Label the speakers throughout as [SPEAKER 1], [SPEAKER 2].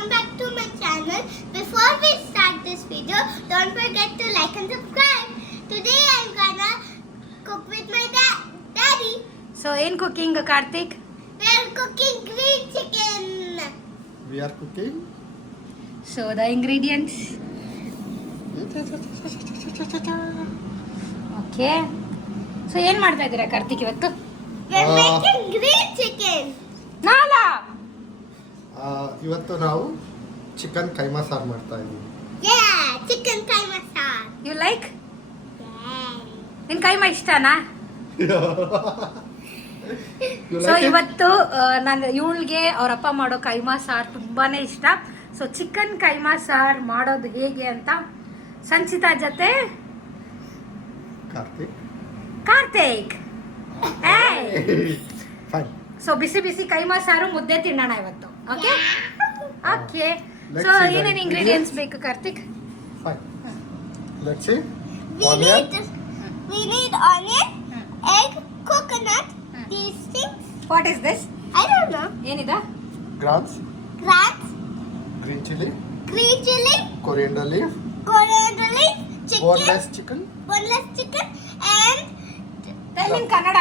[SPEAKER 1] welcome back to my channel. Before we start this video, don't forget to like and subscribe. Today I'm gonna cook with my daddy.
[SPEAKER 2] So, in cooking, Karthik?
[SPEAKER 1] We're cooking green chicken.
[SPEAKER 3] We are cooking.
[SPEAKER 2] So, the ingredients. Okay. So, ಏನು ಮಾಡ್ತಾ ಇದ್ದೀರಾ ಕಾರ್ತಿಕ್ ಇವತ್ತು?
[SPEAKER 1] We're making green chicken.
[SPEAKER 2] ನಾಲಾ
[SPEAKER 3] ಇವತ್ತು ನಾವು chicken keema ಸಾರು ಮಾಡ್ತಾ ಇದ್ದೀವಿ.
[SPEAKER 1] Yeah, chicken kai masala.
[SPEAKER 2] You like?
[SPEAKER 1] Yeah.
[SPEAKER 2] ನಿನ್ ಕೈಮಾ ಇಷ್ಟನಾ?
[SPEAKER 3] You
[SPEAKER 2] so
[SPEAKER 3] like it?
[SPEAKER 2] ಇವತ್ತು ನಾನು ಇವಳಿಗೆ ಅವರಪ್ಪ ಮಾಡೋ ಕೈಮಾ ಸಾರು ತುಂಬಾನೇ ಇಷ್ಟ. ಸೊ ಚಿಕನ್ ಕೈಮಾ ಸಾರು ಮಾಡೋದು ಹೇಗೆ ಅಂತ ಸಂಚಿತಾ ಜೊತೆ ಕಾರ್ತಿಕ್
[SPEAKER 3] Fine.
[SPEAKER 2] ಸೊ ಬಿಸಿ ಬಿಸಿ ಕೈಮಾ ಸಾರು ಮುದ್ದೆ ತಿನ್ನೋಣ ಇವತ್ತು. Okay okay.
[SPEAKER 3] Let's
[SPEAKER 2] so
[SPEAKER 3] see the
[SPEAKER 2] ಏನೇನು ಇಂಗ್ರೀಡಿಯೆಂಟ್ಸ್ ಬೇಕು Karthik?
[SPEAKER 3] Fine. Let's see.
[SPEAKER 1] We
[SPEAKER 3] Onion.
[SPEAKER 1] need onion, egg, coconut, these things.
[SPEAKER 2] What is this?
[SPEAKER 1] I don't know.
[SPEAKER 2] ಏನಿದೆ?
[SPEAKER 3] Grass.
[SPEAKER 1] Grass,
[SPEAKER 3] Green chili.
[SPEAKER 1] green chili,
[SPEAKER 3] Coriander leaf.
[SPEAKER 1] coriander leaf, chicken,
[SPEAKER 3] Boneless chicken.
[SPEAKER 1] and
[SPEAKER 2] tell in Kannada.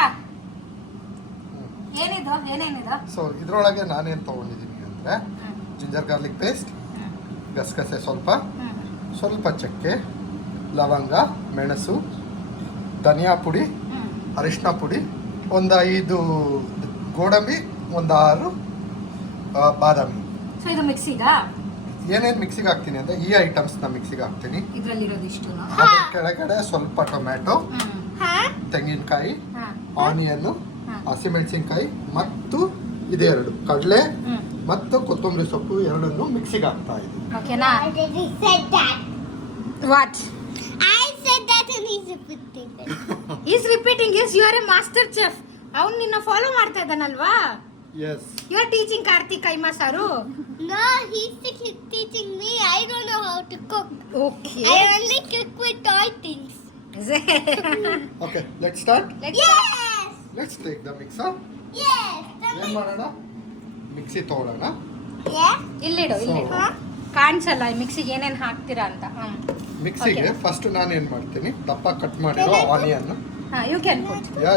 [SPEAKER 2] ಏನಿದು? ಏನೇನಿದು?
[SPEAKER 3] So ಇದರೊಳಗೆ ನಾನೇನು ತೊಗೊಂಡಿದ್ದೀನಿ ಅಂದರೆ ginger garlic paste, ಗಸಗಸೆ ಸ್ವಲ್ಪ ಚಕ್ಕೆ, ಲವಂಗ, ಮೆಣಸು, ಧನಿಯಾ ಪುಡಿ, ಅರಿಶಿನ ಪುಡಿ, ಒಂದು 5 ಗೋಡಂಬಿ, ಒಂದು 6 ಬಾದಾಮಿ.
[SPEAKER 2] ಸೊ ಇದು ಮಿಕ್ಸಿಗಾ?
[SPEAKER 3] ಏನೇನು ಮಿಕ್ಸಿಗೆ ಹಾಕ್ತೀನಿ ಅಂದರೆ ಈ ಐಟಮ್ಸ್ನ ಮಿಕ್ಸಿಗೆ ಹಾಕ್ತೀನಿ.
[SPEAKER 2] ಇದರಲ್ಲಿರೋದು ಇಷ್ಟು?
[SPEAKER 3] ಅದ್ರ ಕೆಳಗಡೆ ಸ್ವಲ್ಪ ಟೊಮ್ಯಾಟೊ,
[SPEAKER 1] huh?
[SPEAKER 3] ತೆಂಗಿನಕಾಯಿ, ಆನಿಯನ್ನು, ಹಸಿಮೆಣಸಿನ್ಕಾಯಿ ಮತ್ತು ಇದೆರಡು ಕಡಲೆ ಮತ್ತು ಕೊತ್ತಂಬರಿ ಸೊಪ್ಪು ಎರಡನ್ನು ಮಿಕ್ಸಿಗೆ ಹಾಕ್ತಾ ಇದ್ದೀನಿ.
[SPEAKER 2] ಓಕೆನಾ?
[SPEAKER 1] I already said that.
[SPEAKER 2] What?
[SPEAKER 1] I said that and he's repeating it.
[SPEAKER 2] Is repeating is you are a master chef. ಅವ್ನು ನಿನ್ನ ಫಾಲೋ ಮಾಡ್ತಾ ಇದ್ದಾನಲ್ವಾ?
[SPEAKER 3] Yes.
[SPEAKER 2] You are teaching Karthik keema ಸಾರು.
[SPEAKER 1] No, he's teaching me. I don't know how to cook.
[SPEAKER 2] Okay.
[SPEAKER 1] I only cook with toy things.
[SPEAKER 3] Okay let's start.
[SPEAKER 1] Yes!
[SPEAKER 3] Let's take the mixer.
[SPEAKER 1] Yes!
[SPEAKER 3] ಏನು ಮಾಡೋಣ? Mixie ತೊಗೊಳ್ಳೋಣ.
[SPEAKER 1] Yeah?
[SPEAKER 2] ಇಲ್ಲಿಡು.
[SPEAKER 1] Huh?
[SPEAKER 2] ಕಾಣಿಸಲ್ಲ ಮಿಕ್ಸಿಗೆ ಏನೇನು ಹಾಕ್ತೀರಾ ಅಂತ.
[SPEAKER 3] ಮಿಕ್ಸಿಗೆ
[SPEAKER 2] Okay.
[SPEAKER 3] ಫಸ್ಟ್ ನಾನು ಏನು ಮಾಡ್ತೀನಿ, ದಪ್ಪ ಕಟ್ ಮಾಡಿರೋ onion.
[SPEAKER 2] You can put.
[SPEAKER 3] Yeah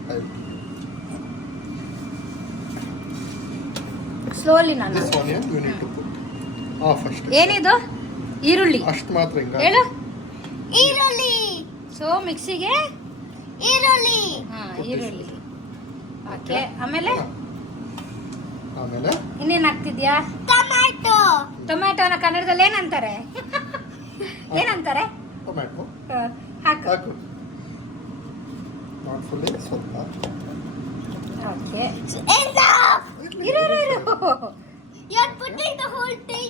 [SPEAKER 2] slowly ನಾನು.
[SPEAKER 3] This onion you need to put first.
[SPEAKER 2] ಏನಿದು? ಈರುಳ್ಳಿ
[SPEAKER 3] ಅಷ್ಟು ಮಾತ್ರ ಹಿಂಗ
[SPEAKER 2] ಹೇಳು.
[SPEAKER 1] ಈರುಳ್ಳಿ.
[SPEAKER 2] ಸೊ ಮಿಕ್ಸಿಗೆ
[SPEAKER 1] ಈರುಳ್ಳಿ.
[SPEAKER 2] ಈರುಳ್ಳಿ. ಓಕೆ. ಆಮೇಲೆ ಇನ್ನೇನು ಹಾಕ್ತಿದ್ಯಾ?
[SPEAKER 1] ಟೊಮ್ಯಾಟೊ.
[SPEAKER 2] ಟೊಮ್ಯಾಟೋನ ಕನ್ನಡದಲ್ಲಿ ಏನಂತಾರೆ? ಏನಂತಾರೆ?
[SPEAKER 3] ಟೊಮ್ಯಾಟೊ
[SPEAKER 2] ಹಾಕು.
[SPEAKER 3] ಹಾಕು. ನಾಟ್ ಫುಲ್ಲಿ, ಸ್ವಲ್ಪ.
[SPEAKER 2] ಓಕೆ.
[SPEAKER 1] Enough!
[SPEAKER 2] ಇರು.
[SPEAKER 1] You're putting the whole thing.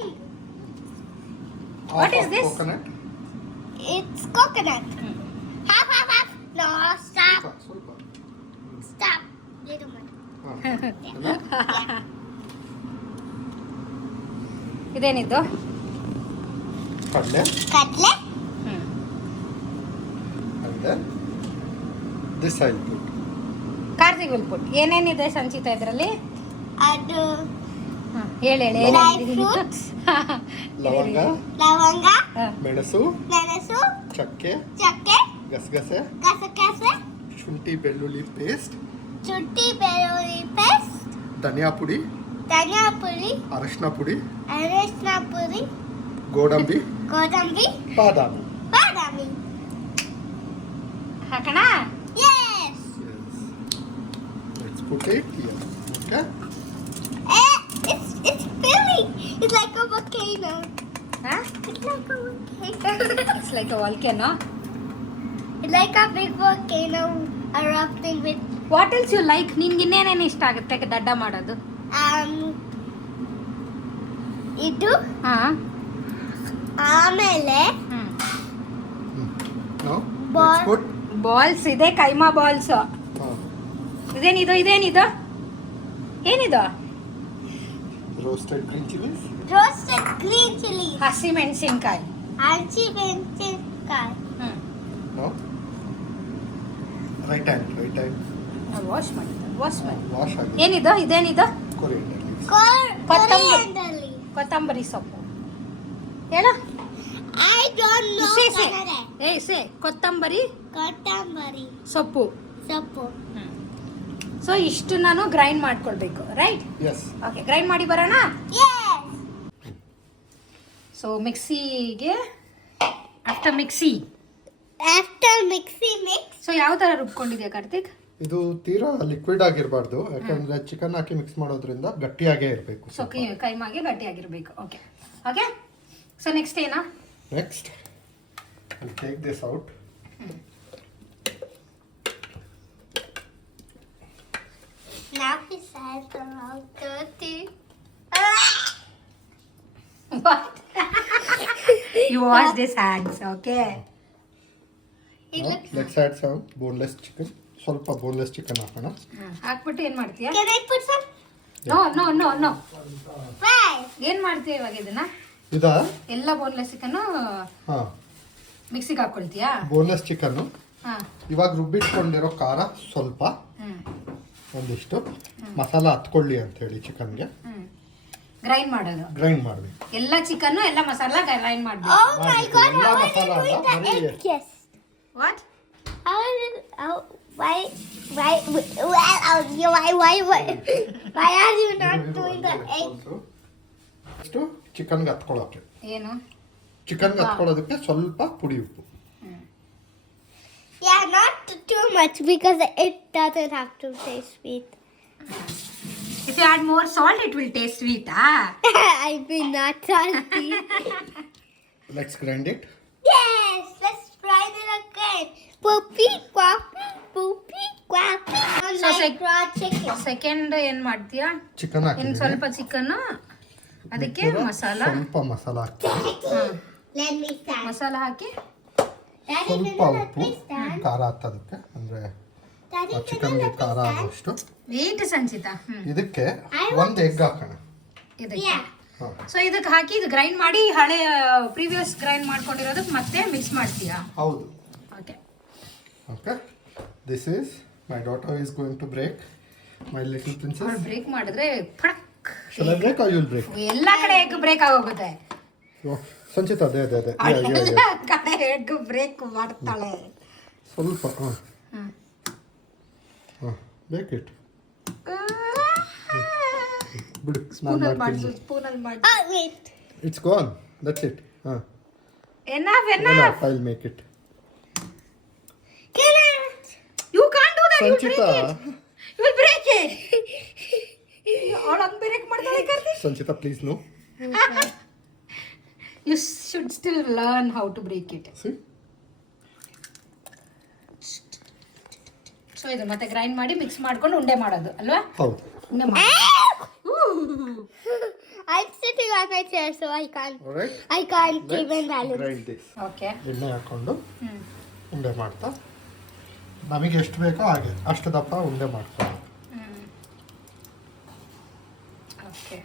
[SPEAKER 2] What is this?
[SPEAKER 3] Coconut.
[SPEAKER 1] It's coconut. Half. No, stop.
[SPEAKER 3] ಸ್ವಲ್ಪ.
[SPEAKER 1] Stop. Little more.
[SPEAKER 2] ಇದೇನಿದ್ದು?
[SPEAKER 3] ಕಡಲೆ.
[SPEAKER 1] Kadle.
[SPEAKER 3] And then this I put.
[SPEAKER 2] Karthik will put. ಏನೇನಿದೆ ಸಂಚಿತ ಇದರಲ್ಲಿ?
[SPEAKER 1] ಅದು
[SPEAKER 2] ಹೇಳಿ.
[SPEAKER 1] Dry fruits.
[SPEAKER 3] ಲವಂಗ,
[SPEAKER 1] ಲವಂಗ,
[SPEAKER 3] ಮೆಣಸು, ಚಕ್ಕೆ, ಗಸಗಸೆ, ಶುಂಠಿ ಬೆಳ್ಳುಳ್ಳಿ ಪೇಸ್ಟ್, ಧನಿಯಾ ಪುಡಿ, ಅರಿಶಿನ ಪುಡಿ, ಗೋಡಂಬಿ, ಬಾದಾಮಿ.
[SPEAKER 2] ಹಾಕೋಣ?
[SPEAKER 1] Yes.
[SPEAKER 3] Let's put it here. Okay.
[SPEAKER 1] It's filling. It's like a volcano. It's like a volcano.
[SPEAKER 2] It's like a volcano.
[SPEAKER 1] It's like a big volcano erupting with
[SPEAKER 2] what else you like? ನಿನ್ಗೆ ಇನ್ನೇನೇನು ಇಷ್ಟ ಆಗುತ್ತೆ ದಡ್ಡ ಮಾಡೋದು?
[SPEAKER 1] ಇದು ಆಮೇಲೆ
[SPEAKER 3] Now
[SPEAKER 1] Ball.
[SPEAKER 3] let's put
[SPEAKER 2] balls ಇದೆ, keema balls. ಇದೇನಿದು? ಏನಿದು?
[SPEAKER 3] roasted green chilies.
[SPEAKER 2] ಹಸಿ ಮೆಣಸಿನ್ಕಾಯಿ.
[SPEAKER 3] Now right hand.
[SPEAKER 2] ವಾಶ್ ಮಾಡಿ.
[SPEAKER 3] Wash again.
[SPEAKER 2] ಏನಿದು? ಇದೇನಿದು?
[SPEAKER 3] Coriander leaves.
[SPEAKER 1] Coriander leaf.
[SPEAKER 2] ಕೊತ್ತಂಬರಿ ಸೊಪ್ಪು ಹೇಳ
[SPEAKER 1] I don't know
[SPEAKER 2] say
[SPEAKER 1] Kannada.
[SPEAKER 2] ಕೊತ್ತಂಬರಿ
[SPEAKER 1] ಕೊತ್ತಂಬರಿ
[SPEAKER 2] ಸೊಪ್ಪು.
[SPEAKER 1] ಸೊಪ್ಪು.
[SPEAKER 2] ಸೊ ಇಷ್ಟು ನಾನು ಗ್ರೈಂಡ್ ಮಾಡ್ಕೊಳ್ಬೇಕು ರೈಟ್.
[SPEAKER 3] ಎಸ್.
[SPEAKER 2] ಓಕೆ ಗ್ರೈಂಡ್ ಮಾಡಿ ಬರೋಣ.
[SPEAKER 1] Yes.
[SPEAKER 2] ಸೊ ಮಿಕ್ಸಿಗೆ after mixie.
[SPEAKER 1] After mix.
[SPEAKER 2] So ಯಾವ ಥರ ರುಬ್ಕೊಂಡಿದ್ಯಾ ಕಾರ್ತಿಕ್?
[SPEAKER 3] ಇದು ತೀರಾ ಲಿಕ್ವಿಡ್ ಆಗಿರಬಾರ್ದು, ಯಾಕಂದ್ರೆ ಚಿಕನ್ ಹಾಕಿ ಮಿಕ್ಸ್ ಮಾಡೋದ್ರಿಂದ ಗಟ್ಟಿಯಾಗೇ ಇರಬೇಕು.
[SPEAKER 2] ಸೊ ಕೈಮಾಗೆ ಗಟ್ಟಿಯಾಗಿರ್ಬೇಕು. Okay okay. ಸೊ ನೆಕ್ಸ್ಟ್ ಏನಾ?
[SPEAKER 3] Next take this out.
[SPEAKER 1] Now his eyes are all dirty.
[SPEAKER 2] What? You wash these hands, okay?
[SPEAKER 3] Let's add some boneless chicken. ಸ್ವಲ್ಪ ಬೋನ್ಲೆಸ್ ಚಿಕನ್ ಹಾಕೋಣ.
[SPEAKER 2] ಹಾಕ್ಬಿಟ್ಟು ಏನು ಮಾಡ್ತೀಯಾ?
[SPEAKER 1] Can I put some?
[SPEAKER 2] No.
[SPEAKER 1] Why?
[SPEAKER 2] ಏನು ಮಾಡ್ತೀಯ ಇವಾಗ ಇದನ್ನ?
[SPEAKER 3] ಇದಾ
[SPEAKER 2] ಎಲ್ಲ ಬೋನ್ಲೆಸ್ ಚಿಕನ್ನು
[SPEAKER 3] ಹಾ
[SPEAKER 2] ಮಿಕ್ಸಿಗೆ ಹಾಕ್ಕೊಳ್ತೀಯಾ?
[SPEAKER 3] Boneless chicken.
[SPEAKER 2] ಹಾಂ.
[SPEAKER 3] ಇವಾಗ ರುಬ್ಬಿಟ್ಕೊಂಡಿರೋ ಖಾರ ಸ್ವಲ್ಪ, ಒಂದಿಷ್ಟು ಮಸಾಲ ಹತ್ಕೊಳ್ಳಿ ಅಂತ ಹೇಳಿ ಚಿಕನ್ಗೆ
[SPEAKER 2] ಗ್ರೈಂಡ್ ಮಾಡೋದು.
[SPEAKER 3] ಗ್ರೈಂಡ್ ಮಾಡಬೇಕು.
[SPEAKER 2] ಎಲ್ಲ ಚಿಕನ್ನು ಎಲ್ಲ ಮಸಾಲ ಗ್ರೈಂಡ್ ಮಾಡಬೇಕು.
[SPEAKER 1] Oh my God!
[SPEAKER 3] ಎಲ್ಲ
[SPEAKER 1] How are
[SPEAKER 3] masala
[SPEAKER 1] you doing
[SPEAKER 3] ಅಲ್ಲ,
[SPEAKER 1] that?
[SPEAKER 3] ಬರೀ
[SPEAKER 1] Yes.
[SPEAKER 2] What?
[SPEAKER 1] How are you? Why are you not doing the egg?
[SPEAKER 3] ಅಷ್ಟು ಚಿಕನ್ಗೆ ಹತ್ಕೊಳ್ಳೋಕೆ,
[SPEAKER 2] ಏನು?
[SPEAKER 3] ಚಿಕನ್ಗೆ ಹತ್ಕೊಳ್ಳೋದಕ್ಕೆ ಸ್ವಲ್ಪ ಪುಡಿ ಉಪ್ಪು.
[SPEAKER 1] Yeah, not too much because it doesn't have to taste sweet.
[SPEAKER 2] If you add more salt, it will taste sweet, ah?
[SPEAKER 1] I mean not salty.
[SPEAKER 3] Let's grind it.
[SPEAKER 1] Yes, let's try it again. Poopy quappy, poopy quappy.
[SPEAKER 2] So,
[SPEAKER 1] Like raw chicken.
[SPEAKER 2] Second ಏನು ಮಾಡ್ತೀಯಾ?
[SPEAKER 3] Chicken
[SPEAKER 2] ಇನ್ನು
[SPEAKER 3] ಹಾಕಿ
[SPEAKER 2] ಸ್ವಲ್ಪ chicken, ಅದಕ್ಕೆ ಮಸಾಲ,
[SPEAKER 3] ಸ್ವಲ್ಪ ಮಸಾಲ ಹಾಕಿ,
[SPEAKER 1] Let me stand.
[SPEAKER 2] Masala ಹಾಕಿ
[SPEAKER 1] Daddy,
[SPEAKER 3] ಸ್ವಲ್ಪ
[SPEAKER 1] can you let
[SPEAKER 3] ಉಪ್ಪು,
[SPEAKER 1] me stand?
[SPEAKER 3] ಖಾರ ಹತ್ತೋದಕ್ಕೆ, ಅಂದ್ರೆ
[SPEAKER 1] Daddy,
[SPEAKER 3] ಆ
[SPEAKER 1] can you
[SPEAKER 3] ಚಿಕನ್ಗೆ
[SPEAKER 1] let me
[SPEAKER 3] ಖಾರ
[SPEAKER 1] stand?
[SPEAKER 3] ಆಗೋಷ್ಟು.
[SPEAKER 2] ವೇಟ್ ಸಂಚಿತ.
[SPEAKER 3] ಇದಕ್ಕೆ ಒಂದು ಎಗ್ ಹಾಕೋಣ.
[SPEAKER 2] ಇದಕ್ಕೆ
[SPEAKER 1] Yeah.
[SPEAKER 3] ಹಾ.
[SPEAKER 2] ಸೊ ಇದಕ್ಕೆ ಹಾಕಿ ಇದು ಗ್ರೈಂಡ್ ಮಾಡಿ ಹಳೆ ಪ್ರೀವಿಯಸ್ ಗ್ರೈಂಡ್ ಮಾಡ್ಕೊಂಡಿರೋದಕ್ಕೆ ಮತ್ತೆ ಮಿಕ್ಸ್ ಮಾಡ್ತೀಯಾ?
[SPEAKER 3] ಹೌದು.
[SPEAKER 2] Okay
[SPEAKER 3] okay, this is my daughter is going to break my little princess.
[SPEAKER 2] Break ಮಾಡಿದ್ರೆ ಫಡಕ್
[SPEAKER 3] shall I break are you will break?
[SPEAKER 2] ಎಲ್ಲ ಕಡೆ ಎಗ್ ಬ್ರೇಕ್ ಆಗೋಗುತ್ತೆ.
[SPEAKER 3] ಸಂಚಿತ ಅದೇ
[SPEAKER 2] ಎಲ್ಲ ಕಡೆ ಎಗ್ ಬ್ರೇಕ್ ಮಾಡ್ತಾಳೆ.
[SPEAKER 3] ಸ್ವಲ್ಪ ಬೇಕ್ ಇಟ್ ಬಿಡು, ನಾನು
[SPEAKER 2] ಸ್ಪೂನಲ್ಲಿ
[SPEAKER 3] ಮಾಡ್ತೀನಿ.
[SPEAKER 2] ಮಾಡಿಸು, ಸ್ಪೂನಲ್ಲಿ ಮಾಡಿ.
[SPEAKER 1] Oh, wait.
[SPEAKER 3] It's gone, that's it. ಹಾಂ,
[SPEAKER 2] enough.
[SPEAKER 3] I will make it.
[SPEAKER 1] Can I?
[SPEAKER 2] You can't do that. You
[SPEAKER 3] ಸಂಚಿತ,
[SPEAKER 2] ವಿಲ್ ಬ್ರೇಕ್ ಇಟ್. ಅವಳು ಹಂಗೆ ಬ್ರೇಕ್ ಮಾಡ್ತಾಳೆ ಕಾರ್ತಿಕ್.
[SPEAKER 3] ಸಂಚಿತ please no.
[SPEAKER 2] You should still learn how to break it.
[SPEAKER 3] C,
[SPEAKER 2] so ಇದು ಮತ್ತೆ grind ಮಾಡಿ mix ಮಾಡ್ಕೊಂಡು ಉಂಡೆ ಮಾಡೋದು ಅಲ್ವಾ?
[SPEAKER 3] ಹೌದು.
[SPEAKER 2] ಉಂಡೆ ಮಾಡಿ.
[SPEAKER 1] I'm sitting on my chair, so I can't.
[SPEAKER 3] Alright,
[SPEAKER 1] I can't even balance.
[SPEAKER 3] Grind this.
[SPEAKER 2] Okay.
[SPEAKER 3] ಎಣ್ಣೆ ಹಾಕೊಂಡು ಉಂಡೆ ಮಾಡ್ತಾ ನಮಗೆ ಎಷ್ಟು ಬೇಕೋ ಹಾಗೆ ಅಷ್ಟು ದಪ್ಪ ಉಂಡೆ ಮಾಡ್ಕೊಂಡು.
[SPEAKER 2] ಓಕೆ.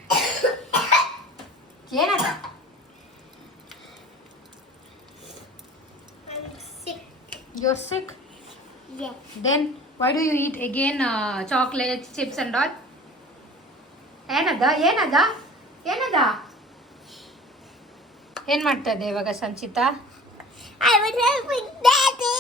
[SPEAKER 2] ಏನದ?
[SPEAKER 1] I'm sick.
[SPEAKER 2] You're sick?
[SPEAKER 1] Yeah.
[SPEAKER 2] Then why do you eat again chocolates, chips and all? ಏನದ? ಏನ್ ಮಾಡ್ತಾ ಇದೆ ಇವಾಗ ಸಂಚಿತ?
[SPEAKER 1] I was helping Daddy.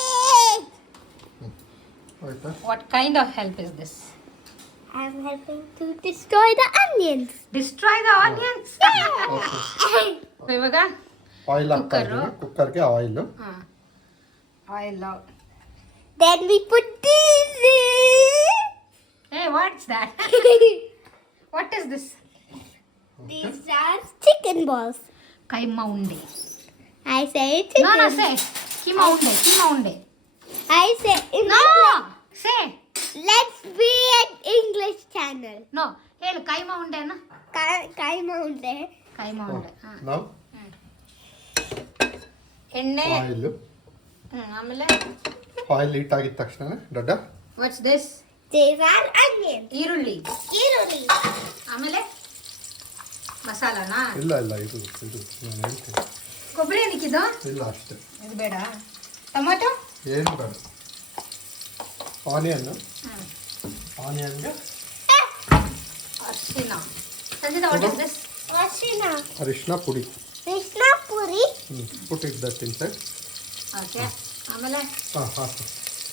[SPEAKER 3] ಆಯ್ತಾ?
[SPEAKER 2] What kind of help is this?
[SPEAKER 1] I'm helping to destroy the onions.
[SPEAKER 2] Destroy the onions. ಇವಾಗ
[SPEAKER 3] oil ಹಾಕ್ತಾ ಇದ್ದೀನಿ, ಕುಕ್ಕರ್ಗೆ oil.
[SPEAKER 2] Oil.
[SPEAKER 1] Then we put these in.
[SPEAKER 2] Hey, what's that? What is this?
[SPEAKER 1] These are chicken balls.
[SPEAKER 2] Kaima unde.
[SPEAKER 1] I say chicken.
[SPEAKER 2] No, say. Kima unde.
[SPEAKER 1] I say in
[SPEAKER 2] No, say.
[SPEAKER 1] Let's be an English channel.
[SPEAKER 2] No, ಹೇಳು ಕೈಮಾ ಉಂಡೆ ಅನ್ನ.
[SPEAKER 1] Kaima unde.
[SPEAKER 2] Keema ಉಂಡೆ.
[SPEAKER 3] ನಾವು
[SPEAKER 2] ಎಣ್ಣೆ.
[SPEAKER 3] Oil.
[SPEAKER 2] ಆಮೇಲೆ
[SPEAKER 3] oil heat ಆಗಿದ ತಕ್ಷಣ ದೊಡ್ಡ
[SPEAKER 2] what's this?
[SPEAKER 1] These are onions.
[SPEAKER 2] ಈರುಳ್ಳಿ. ಆಮೇಲೆ ಮಸಾಲಾನಾ?
[SPEAKER 3] ಇಲ್ಲ ಇದು ನಾನು ಹೇಳ್ತೀನಿ.
[SPEAKER 2] ಕೊಬ್ಬರಿ ಏನಕ್ಕಿದು?
[SPEAKER 3] ಇಲ್ಲ ಅಷ್ಟೇ,
[SPEAKER 2] ಇದು ಬೇಡ. ಟೊಮೊಟೊ
[SPEAKER 3] ಏನು ಬೇಡ. ಆನಿಯನ್ಗೆ
[SPEAKER 2] ಅರ್ಶಿನ. Sanjita what is this?
[SPEAKER 3] ಅರಿಶಿನ ಪುಡಿ.
[SPEAKER 1] Krishna Puri.
[SPEAKER 3] Put it that inside.
[SPEAKER 2] Okay, ಆಮೇಲೆ
[SPEAKER 3] ಹಾಕು.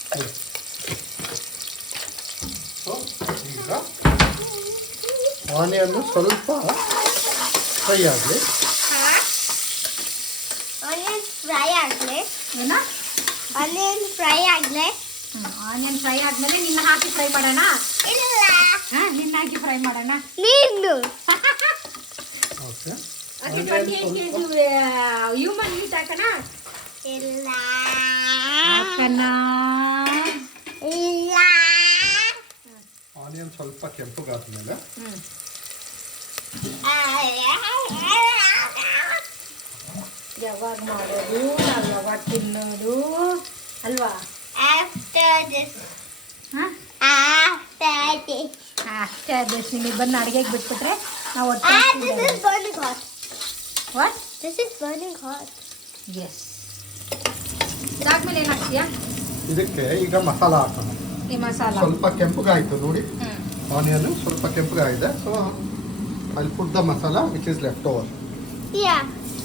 [SPEAKER 3] ಸೊ ಈಗ ಆನಿಯನ್ನು ಸ್ವಲ್ಪ ಫ್ರೈ ಆಗಲಿ.
[SPEAKER 1] ಆನಿಯನ್ ಫ್ರೈ ಆಗಲಿ.
[SPEAKER 2] ಏನ
[SPEAKER 1] ಆನಿಯನ್ ಫ್ರೈ ಆಗಲಿ.
[SPEAKER 2] ಆನಿಯನ್ ಫ್ರೈ ಆದ್ಮೇಲೆ ನಿನ್ನ ಹಾಕಿ ಫ್ರೈ ಮಾಡೋಣ.
[SPEAKER 1] ಇಲ್ಲ,
[SPEAKER 2] ನಿನ್ನ ಹಾಕಿ ಫ್ರೈ ಮಾಡೋಣ.
[SPEAKER 1] ನೀನು
[SPEAKER 3] okay.
[SPEAKER 2] Okay, 28 kg human meat ಹಾಕೋಣ.
[SPEAKER 1] ಇಲ್ಲ
[SPEAKER 2] ಹಾಕೋಣ.
[SPEAKER 1] ಇಲ್ಲ.
[SPEAKER 3] ಆನಿಯನ್ ಸ್ವಲ್ಪ ಕೆಂಪಗಾದ್ಮೇಲೆ
[SPEAKER 2] ಯಾವಾಗ ಮಾಡೋದು, ನಾವು ಯಾವಾಗ ತಿನ್ನೋದು ಅಲ್ವಾ?
[SPEAKER 1] After this.
[SPEAKER 2] ಹಾಂ,
[SPEAKER 1] ಆಫ್ಟರ್ ದಿಸ್.
[SPEAKER 2] ಅಷ್ಟೇ. ಅದಷ್ಟು ನಿಮಗೆ ಬಂದು ಅಡುಗೆಗೆ ಬಿಟ್ಬಿಟ್ರೆ ನಾವು
[SPEAKER 1] This is burning hot.
[SPEAKER 2] What?
[SPEAKER 1] This is burning hot.
[SPEAKER 2] Yes. ಇದಾದ್ಮೇಲೆ ಏನು ಹಾಕ್ತೀಯಾ?
[SPEAKER 3] ಇದಕ್ಕೆ ಈಗ ಮಸಾಲ ಹಾಕೋಣ.
[SPEAKER 2] ಈ ಮಸಾಲ
[SPEAKER 3] ಸ್ವಲ್ಪ ಕೆಂಪಗಾಯಿತು ನೋಡಿ. ಆನಿಯನ್ ಸ್ವಲ್ಪ ಕೆಂಪಗಾಗಿದೆ. So I'll put the masala which is left over.
[SPEAKER 1] Yeah.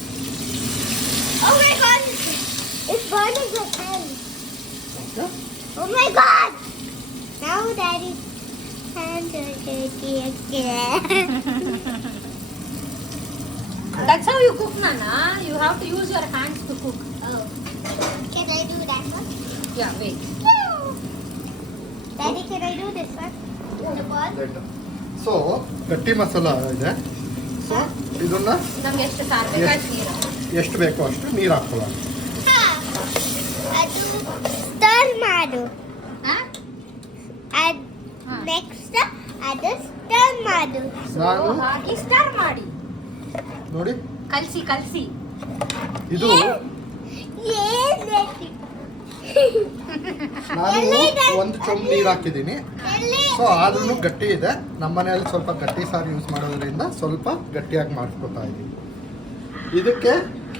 [SPEAKER 1] Oh my god. It's burning my hand.
[SPEAKER 3] Okay.
[SPEAKER 1] Oh my god. Now daddy's hands are dirty again.
[SPEAKER 2] That's how you cook, Nana. You have to use your hands to cook.
[SPEAKER 1] Oh. Can I do that one?
[SPEAKER 2] Yeah, wait.
[SPEAKER 1] Daddy, can I do this one? The ball?
[SPEAKER 3] So ಗಟ್ಟಿ ಮಸಾಲ ಇದೆ. So ಇದನ್ನ
[SPEAKER 2] ನಮ್ಗೆ ಎಷ್ಟು ಸಾರು ಬೇಕು ಅಷ್ಟು ನೀರು.
[SPEAKER 3] ಎಷ್ಟು ಬೇಕೋ ಅಷ್ಟು ನೀರು ಹಾಕೊಳ್ಳೋಣ.
[SPEAKER 1] ಅದು ಸ್ಟರ್ ಮಾಡು.
[SPEAKER 2] ಹಾ.
[SPEAKER 1] ನೆಕ್ಸ್ಟ್ ಅದು ಸ್ಟರ್ ಮಾಡು.
[SPEAKER 3] ನಾನು
[SPEAKER 2] ಹಾಕಿ ಸ್ಟಾರ್ ಮಾಡಿ
[SPEAKER 3] ನೋಡಿ
[SPEAKER 2] ಕಲಸಿ.
[SPEAKER 3] ಇದು
[SPEAKER 1] ಏನು
[SPEAKER 3] ನಾನು ಒಂದು ಚೊಂಬು ನೀರು ಹಾಕಿದ್ದೀನಿ. ಸೊ ಆದ್ರೂ ಗಟ್ಟಿ ಇದೆ. ನಮ್ಮ ಮನೆಯಲ್ಲಿ ಸ್ವಲ್ಪ ಗಟ್ಟಿ ಸಾರು ಯೂಸ್ ಮಾಡೋದ್ರಿಂದ ಸ್ವಲ್ಪ ಗಟ್ಟಿಯಾಗಿ ಮಾಡಿಸ್ಕೊತಾ ಇದ್ದೀನಿ. ಇದಕ್ಕೆ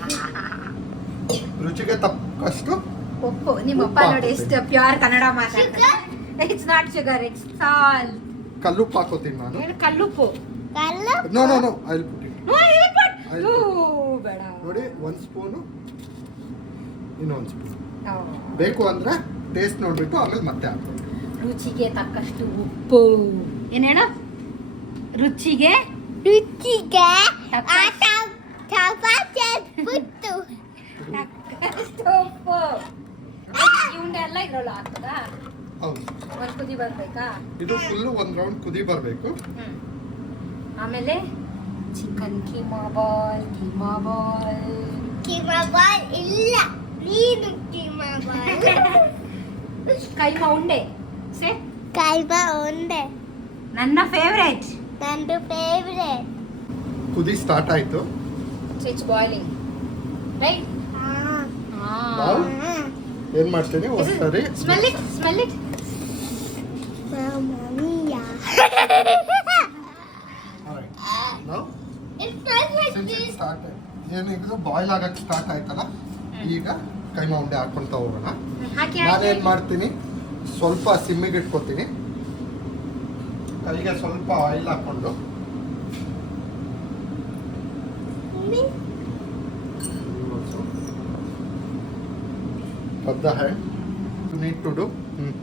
[SPEAKER 3] ರುಚಿಗೆ ತಕ್ಕಷ್ಟು
[SPEAKER 2] ಉಪ್ಪು. ನಿಮ್ಮಪ್ಪ ನೋಡಿ ಎಷ್ಟು ಪ್ಯೂರ್ ಕನ್ನಡ ಮಾತಾಡ್ತಾರೆ. It's not sugar, it's salt.
[SPEAKER 3] ಕಲ್ಲುಪ್ಪು ಹಾಕೋತೀನಿ ನಾನು.
[SPEAKER 2] ಕಲ್ಲುಪ್ಪು.
[SPEAKER 3] No no no I will put it.
[SPEAKER 2] ಬೇಡ
[SPEAKER 3] ನೋಡಿ, ಒಂದು ಸ್ಪೂನು, ಇನ್ನೊಂದು ಸ್ಪೂನ್ ಬೇಕು ಅಂದ್ರೆ ಟೇಸ್ಟ್ ನೋಡ್ಬಿಟ್ಟು ಆಮೇಲೆ ಮತ್ತೆ ಹಾಕ್ಬೇಕು.
[SPEAKER 2] ರುಚಿಗೆ ತಕ್ಕಷ್ಟು ಉಪ್ಪು. ಏನ್ ಹೇಳು? ರುಚಿಗೆ
[SPEAKER 1] ಪುಟ್ಟು.
[SPEAKER 2] ತಕ್ಕಷ್ಟು ಉಪ್ಪು. ಉಂಡೆ ಎಲ್ಲ ಇದ್ರೊಳಗೆ ಹಾಕ್ತದಾ?
[SPEAKER 3] ಹೌದು.
[SPEAKER 2] ಒಂದು ಕುದಿ ಬರ್ಬೇಕಾ?
[SPEAKER 3] ಇದು ಫುಲ್ಲು ಒಂದು ರೌಂಡ್ ಕುದಿ ಬರಬೇಕು.
[SPEAKER 2] ಆಮೇಲೆ chicken keema ball.
[SPEAKER 1] Keema ball ಇಲ್ಲ, ನೀನು ಕೀಮಾ ಬಾಲ್.
[SPEAKER 2] ಕೈಮಾ ಉಂಡೆ. ಸೇ
[SPEAKER 1] ಕೈಮಾ ಉಂಡೆ
[SPEAKER 2] ನನ್ನ ಫೇವ್ರೇಟ್.
[SPEAKER 1] ನಂದು ಫೇವ್ರೇಟ್.
[SPEAKER 3] ಕುದಿ ಸ್ಟಾರ್ಟ್ ಆಯ್ತು.
[SPEAKER 2] It's boiling right.
[SPEAKER 3] ನಾವು ಏನ್ ಮಾಡ್ತೀನಿ ಒಂದ್ಸರಿ
[SPEAKER 2] ಸ್ಮೆಲ್ ಇಟ್.
[SPEAKER 3] ನಾವು
[SPEAKER 1] It smells like this.
[SPEAKER 3] Start ಏನಿದ್ರು ಬಾಯ್ಲ್ ಆಗಕ್ಕೆ ಸ್ಟಾರ್ಟ್ ಆಯ್ತಲ್ಲ, ಈಗ ಕೈಮಾ ಉಂಡೆ ಹಾಕೊಂತ ಹೋಗೋಣ. ನಾನೇನ್ ಮಾಡ್ತೀನಿ, ಸ್ವಲ್ಪ ಸಿಮ್ಮಿಗೆ ಇಟ್ಕೊತೀನಿ. ಕೈಗೆ ಸ್ವಲ್ಪ ಆಯಿಲ್ ಹಾಕೊಂಡು the hand you need to do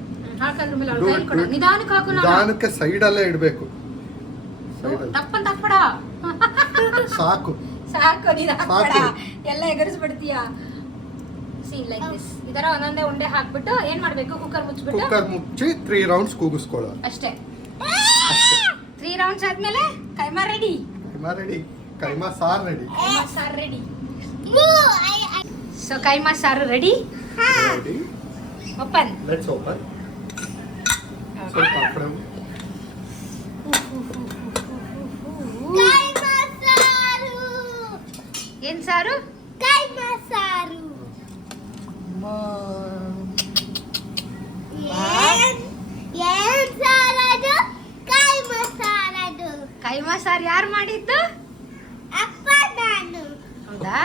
[SPEAKER 3] ನಿಧಾನಕ್ಕೆ ಸೈಡ್ ಅಲ್ಲೇ ಇಡಬೇಕು.
[SPEAKER 2] ತಪ್ಪಡ
[SPEAKER 3] ಸಾಕು
[SPEAKER 2] ಎಲ್ಲ ಎಗರಿಸ್ಬಿಡ್ತೀಯ. Like this. ಈ ತರ ಒಂದೊಂದೇ ಉಂಡೆ ಹಾಕ್ಬಿಟ್ಟು ಏನ್ ಮಾಡ್ಬೇಕು, ಕುಕ್ಕರ್
[SPEAKER 3] ಮುಚ್ಚಿ 3 ರೌಂಡ್ಸ್ ಕೂಗಿಸ್ಕೊಳ್ಳೋ
[SPEAKER 2] ಅಷ್ಟೇ. 3 ರೌಂಡ್ಸ್ ಆದ್ಮೇಲೆ ಕೈಮಾ ರೆಡಿ.
[SPEAKER 3] ಕೈಮಾ ಸಾರ್
[SPEAKER 2] ರೆಡಿ. ಸೊ ಕೈಮಾ ಸಾರು ರೆಡಿ. ಓಪನ್.
[SPEAKER 3] Let's open. ಸ್ವಲ್ಪ ಆ ಕಡೆ
[SPEAKER 1] ಕೈಮಾ ಸಾರು.
[SPEAKER 2] ಏನ್ ಸಾರು?
[SPEAKER 1] ಕೈಮಾ ಸಾರು. ಏನ್ ಸಾರದು? ಕೈಮಾ ಸಾರದು.
[SPEAKER 2] ಕೈಮಾ ಸಾರು ಯಾರು ಮಾಡಿದ್ದು?
[SPEAKER 1] ಅಪ್ಪ ನಾನು.
[SPEAKER 2] ಹೌದಾ?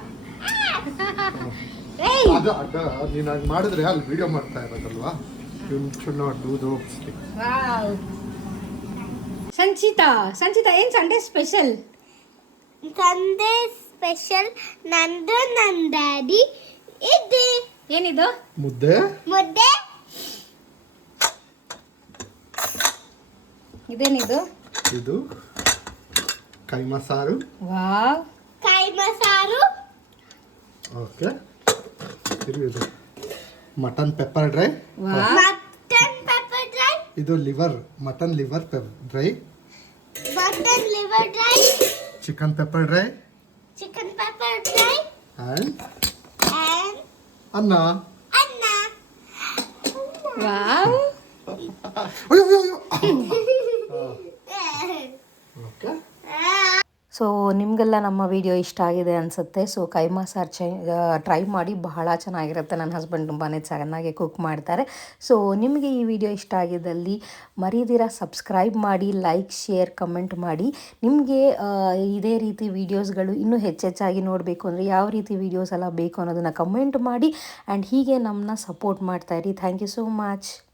[SPEAKER 3] ಅದು ನೀನು ಹಾಗೆ ಮಾಡಿದ್ರೆ ಅಲ್ಲಿ ವಿಡಿಯೋ ಮಾಡ್ತಾ ಇರೋದಲ್ವಾ. You should not do those things.
[SPEAKER 2] Wow. Sanchita ಏನ್ ಸಂಡೇ ಸ್ಪೆಷಲ್?
[SPEAKER 1] ಸಂಡೇ ಸ್ಪೆಷಲ್ ನಂದು ನನ್ನ ಡ್ಯಾಡಿ ಇದೆ.
[SPEAKER 2] ಏನಿದು?
[SPEAKER 3] ಮುದ್ದೆ.
[SPEAKER 1] ಮುದ್ದೆ.
[SPEAKER 2] ಇದೇನಿದು?
[SPEAKER 3] ಇದು ಕೈಮಾ ಸಾರು.
[SPEAKER 2] ವಾವ್.
[SPEAKER 1] ಕೈಮಾ ಸಾರು.
[SPEAKER 3] ಓಕೆ. ಇದು mutton pepper dry.
[SPEAKER 2] Wow.
[SPEAKER 1] Mutton pepper dry.
[SPEAKER 3] ಇದು mutton liver dry.
[SPEAKER 1] Mutton liver dry.
[SPEAKER 3] Chicken pepper dry.
[SPEAKER 1] Chicken pepper dry.
[SPEAKER 3] And
[SPEAKER 1] ಅನ್ನ.
[SPEAKER 2] ವಾವ್.
[SPEAKER 3] ಓಕೆ.
[SPEAKER 2] ಸೊ ನಿಮಗೆಲ್ಲ ನಮ್ಮ ವಿಡಿಯೋ ಇಷ್ಟ ಆಗಿದೆ ಅನಿಸುತ್ತೆ. ಸೊ ಕೈಮಾ ಸಾರು ಟ್ರೈ ಮಾಡಿ, ಬಹಳ ಚೆನ್ನಾಗಿರುತ್ತೆ. ನನ್ನ ಹಸ್ಬೆಂಡ್ ತುಂಬಾ ಚೆನ್ನಾಗಿ ಕುಕ್ ಮಾಡ್ತಾರೆ. ಸೊ ನಿಮಗೆ ಈ ವಿಡಿಯೋ ಇಷ್ಟ ಆಗಿದ್ದಲ್ಲಿ ಮರೀದಿರ ಸಬ್ಸ್ಕ್ರೈಬ್ ಮಾಡಿ, ಲೈಕ್, ಶೇರ್, ಕಮೆಂಟ್ ಮಾಡಿ. ನಿಮಗೆ ಇದೇ ರೀತಿ ವೀಡಿಯೋಸ್ಗಳು ಇನ್ನೂ ಹೆಚ್ಚೆಚ್ಚಾಗಿ ನೋಡಬೇಕು ಅಂದರೆ ಯಾವ ರೀತಿ ವೀಡಿಯೋಸ್ ಎಲ್ಲ ಬೇಕು ಅನ್ನೋದನ್ನು ಕಮೆಂಟ್ ಮಾಡಿ. ಆ್ಯಂಡ್ ಹೀಗೆ ನಮ್ಮನ್ನ ಸಪೋರ್ಟ್ ಮಾಡ್ತಾಯಿರಿ. Thank you so much.